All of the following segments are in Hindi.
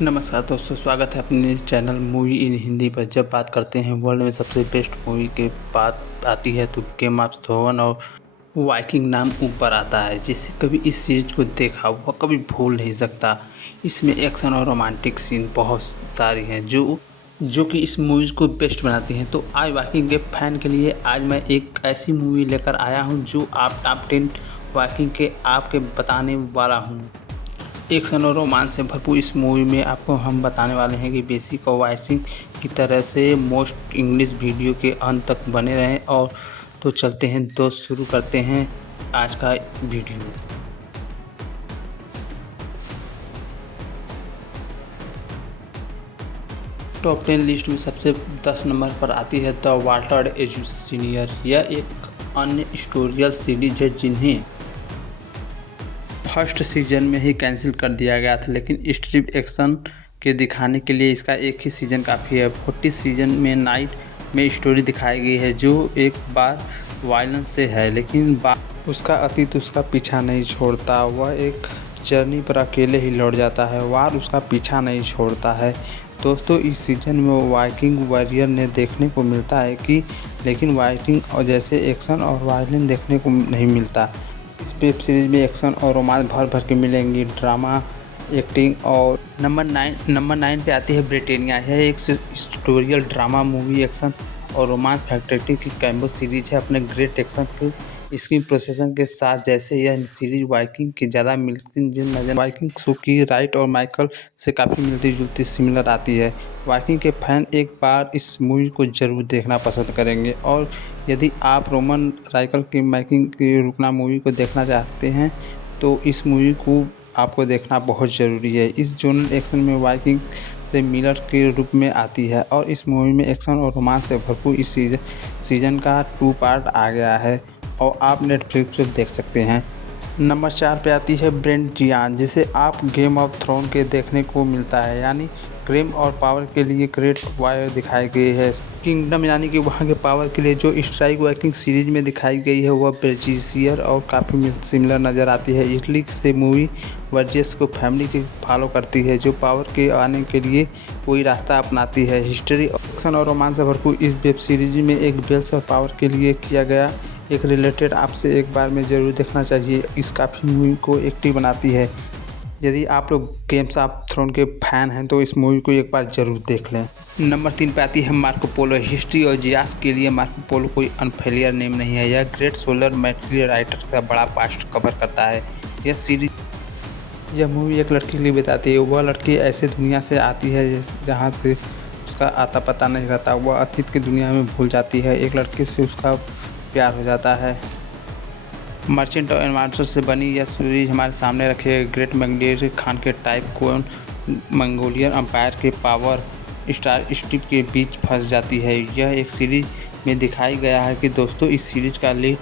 नमस्कार दोस्तों, स्वागत है अपने चैनल मूवी इन हिंदी पर। जब बात करते हैं वर्ल्ड में सबसे बेस्ट मूवी के बात आती है तो गेम ऑफ थ्रोन और वाइकिंग नाम ऊपर आता है। जिससे कभी इस सीरीज को देखा वह कभी भूल नहीं सकता। इसमें एक्शन और रोमांटिक सीन बहुत सारी हैं जो कि इस मूवीज़ को बेस्ट बनाती हैं। तो आज वाइकिंग के फ़ैन के लिए आज मैं एक ऐसी मूवी लेकर आया हूँ जो आप टॉप 10 वाइकिंग के आपके बताने वाला हूँ। एक्शन और रोमांच से भरपूर इस मूवी में आपको हम बताने वाले हैं कि बेसिक और वाइसिंग की तरह से मोस्ट इंग्लिश वीडियो के अंत तक बने रहें। और तो चलते हैं दोस्त, शुरू करते हैं आज का वीडियो। टॉप 10 लिस्ट में सबसे 10 नंबर पर आती है द वाल्टर एज सीनियर। यह एक अन्य स्टोरियल सीरीज है जिन्हें फर्स्ट सीजन में ही कैंसिल कर दिया गया था, लेकिन स्ट्रिप एक्शन के दिखाने के लिए इसका एक ही सीज़न काफ़ी है। 40 सीजन में नाइट में स्टोरी दिखाई गई है जो एक बार वायलेंस से है, लेकिन उसका अतीत उसका पीछा नहीं छोड़ता। वह एक जर्नी पर अकेले ही लौट जाता है। वार उसका पीछा नहीं छोड़ता है। दोस्तों, इस सीज़न में वाइकिंग वॉरियर ने देखने को मिलता है कि लेकिन वाइकिंग और जैसे एक्शन और वायलेंस देखने को नहीं मिलता। इस वेब सीरीज़ में एक्शन और रोमांस भर भर के मिलेंगी, ड्रामा, एक्टिंग। और नंबर 9 पे आती है ब्रिटेनिया। यह एक हिस्टोरियल ड्रामा मूवी, एक्शन और रोमांस फैक्ट्री की कैम्बो सीरीज है। अपने ग्रेट एक्शन के स्क्रीन प्रोसेसन के साथ जैसे यह सीरीज वाइकिंग की ज़्यादा मिलती नजर वाइकिंग शो की राइट और माइकल से काफ़ी मिलती जुलती सिमिलर आती है। वाइकिंग के फैन एक बार इस मूवी को ज़रूर देखना पसंद करेंगे। और यदि आप रोमन राइकल की वाइकिंग की रुकना मूवी को देखना चाहते हैं तो इस मूवी को आपको देखना बहुत ज़रूरी है। इस जोनल एक्शन में वाइकिंग से मिलर के रूप में आती है और इस मूवी में एक्शन और रोमांस से भरपूर इस सीजन का 2 पार्ट आ गया है और आप नेटफ्लिक्स पर देख सकते हैं। नंबर 4 पे आती है ब्रेंड जियान, जिसे आप गेम ऑफ थ्रोन के देखने को मिलता है। यानी क्रेम और पावर के लिए ग्रेट वायर दिखाई गई है। किंगडम यानी कि वहाँ के पावर के लिए जो स्ट्राइक वाइकिंग सीरीज में दिखाई गई है वह बेजियर और काफ़ी सिमिलर नज़र आती है। इटली से मूवी वर्जेस को फैमिली की फॉलो करती है जो पावर के आने के लिए कोई रास्ता अपनाती है। हिस्ट्री, एक्शन और रोमांस से भरपूर इस वेब सीरीज में एक बेल्स और पावर के लिए किया गया एक रिलेटेड आपसे एक बार में ज़रूर देखना चाहिए। इस काफ़ी मूवी को एक्टिव बनाती है। यदि आप लोग गेम्स ऑफ थ्रोन के फैन हैं तो इस मूवी को एक बार ज़रूर देख लें। नंबर 3 पे आती है मार्को पोलो। हिस्ट्री और जियास के लिए मार्को पोलो कोई अनफेलियर नेम नहीं है। यह ग्रेट सोलर मटेरियल राइटर का बड़ा पास्ट कवर करता है। यह मूवी एक लड़की के लिए बताती है। वह लड़की ऐसे दुनिया से आती है जहाँ से उसका आता पता नहीं रहता। वह अतीत की दुनिया में भूल जाती है। एक लड़के से उसका प्यार हो जाता है। मर्चेंट और एडवांसर से बनी यह सीरीज हमारे सामने रखे ग्रेट मंगोलियर खान के टाइप को मंगोलियन एम्पायर के पावर स्टार स्टीव के बीच फंस जाती है। यह एक सीरीज में दिखाई गया है कि दोस्तों इस सीरीज का लीड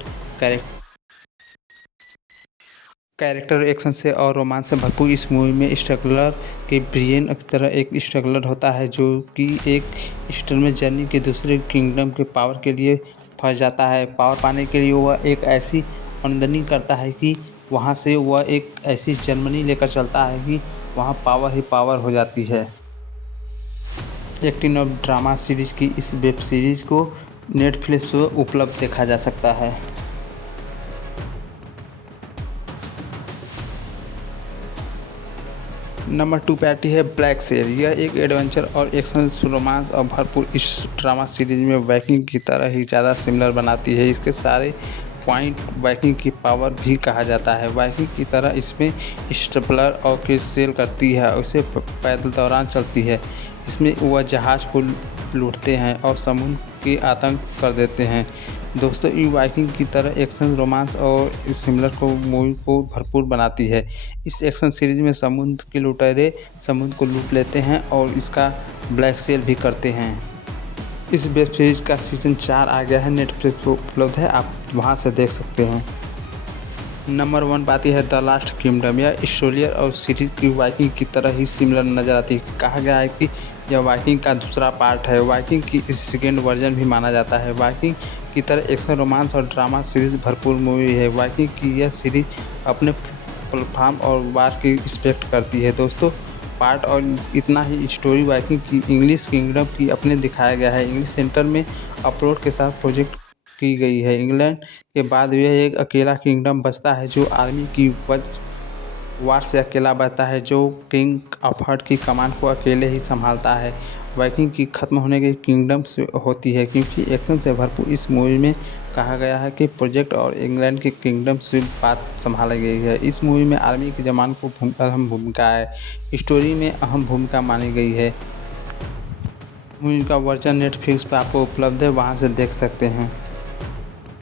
कैरेक्टर एक्शन से और रोमांस से भरपूर इस मूवी में स्ट्रगलर के ब्रियन की तरह एक स्ट्रगलर होता है जो कि एक स्टर्म जर्नी के दूसरे किंगडम के पावर के लिए फंस जाता है। पावर पाने के लिए वह एक ऐसी आमदनी करता है कि वहां से वह एक ऐसी जर्मनी लेकर चलता है कि वहां पावर ही पावर हो जाती है। एक्टिंग और ड्रामा सीरीज की इस वेब सीरीज को नेटफ्लिक्स पर उपलब्ध देखा जा सकता है। नंबर 2 पे आती है ब्लैक सेल। यह एक एडवेंचर और एक्शन रोमांस और भरपूर इस ड्रामा सीरीज में वाइकिंग की तरह ही ज़्यादा सिमिलर बनाती है। इसके सारे पॉइंट वाइकिंग की पावर भी कहा जाता है। वाइकिंग की तरह इसमें स्टेपलर और के सेल करती है, उसे पैदल दौरान चलती है। इसमें वह जहाज़ को लूटते हैं और समुद्र की आतंक कर देते हैं। दोस्तों, इन वाइकिंग की तरह एक्शन रोमांस और सिमिलर को मूवी को भरपूर बनाती है। इस एक्शन सीरीज में समुद्र के लुटेरे समुद्र को लूट लेते हैं और इसका ब्लैक सेल भी करते हैं। इस वेब सीरीज का सीज़न 4 आ गया है, नेटफ्लिक्स पर उपलब्ध है, आप वहां से देख सकते हैं। नंबर 1 पर आती है द लास्ट किंगडम। यह स्टोरियर और सीरीज की वाइकिंग की तरह ही सिमिलर नज़र आती है। कहा गया है कि यह वाइकिंग का दूसरा पार्ट है। वाइकिंग की इस सेकेंड वर्जन भी माना जाता है। वाइकिंग की तरह एक्शन रोमांस और ड्रामा सीरीज भरपूर मूवी है। वाइकिंग की यह सीरीज अपने प्लेटफॉर्म और वार की रिस्पेक्ट करती है। दोस्तों, पार्ट और इतना ही स्टोरी वाइकिंग की इंग्लिश किंगडम की अपने दिखाया गया है। इंग्लिश सेंटर में अपलोड के साथ प्रोजेक्ट की गई है। इंग्लैंड के बाद यह एक अकेला किंगडम बचता है जो आर्मी की वार से अकेला बचता है, जो किंग अफहट की कमान को अकेले ही संभालता है। वाइकिंग की खत्म होने की किंगडम से होती है क्योंकि एक्शन से भरपूर इस मूवी में कहा गया है कि प्रोजेक्ट और इंग्लैंड के किंगडम से बात संभाली गई है। इस मूवी में आर्मी के जवान को अहम भूमिका है, स्टोरी में अहम भूमिका मानी गई है। मूवी का वर्जन नेटफ्लिक्स पर आपको उपलब्ध है, वहाँ से देख सकते हैं।